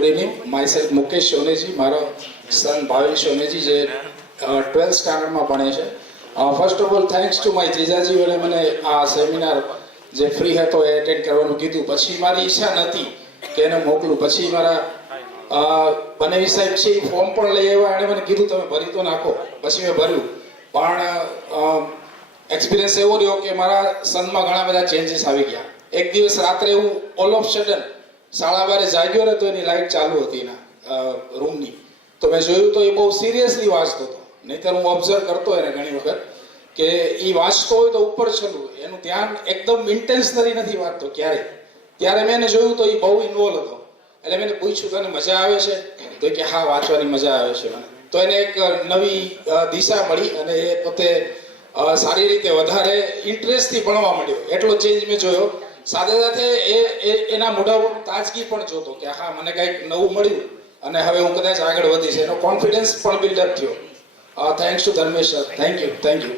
Good evening. Myself Mukesh Soneji, મારો son Bhavil Soneji જે 12th સ્ટાન્ડર્ડમાં ભણે છે. First of all thanks to my જીજાજી વડે મને આ સેમિનાર જે ફ્રી હતો એ એટેન્ડ કરવાનું કીધું. પછી મારી ઈચ્છા નથી કે એને મોકલું. પછી મારા બનેવી સાહેબ છે એ ફોર્મ પણ લઈ આવ્યા. એણે મને કીધું તમે ભરી તો નાખો. પછી મેં ભર્યું. પણ એક્સપિરિયન્સ એવો રહ્યો કે મારા સનમાં ઘણા બધા ચેન્જીસ આવી ગયા. એક દિવસ રાત્રે એવું ઓલ ઓફ સડન 12:30 જાગ્યો ને તો એની લાઇટ ચાલુ હતી એના રૂમની. તો મેં જોયું તો એ બહુ સિરિયસલી વાંચતો હતો. નહીંતર હું ઓબ્ઝર્વ કરતો એને ઘણી વખત કે એ વાંચતો હોય તો ઉપર છલું એનું ધ્યાન એકદમ ઇન્ટેન્શનલી નથી વાંચતો ક્યારેય. ત્યારે મેં એને જોયું તો એ બહુ ઇન્વોલ્વ હતો. એટલે મેં પૂછ્યું તને મજા આવે છે? તો કે હા, વાંચવાની મજા આવે છે મને. તો એને એક નવી દિશા મળી અને એ પોતે સારી રીતે વધારે ઇન્ટરેસ્ટથી ભણવા માંડ્યો. એટલો ચેન્જ મેં જોયો. સાથે સાથે એના મોઢા પર તાજગી પણ જોતો કે હા મને કંઈક નવું મળ્યું અને હવે હું કદાચ આગળ વધીશ. એનો કોન્ફિડન્સ પણ બિલ્ડઅપ થયો. Thanks to Dharmesh sir. Thank you.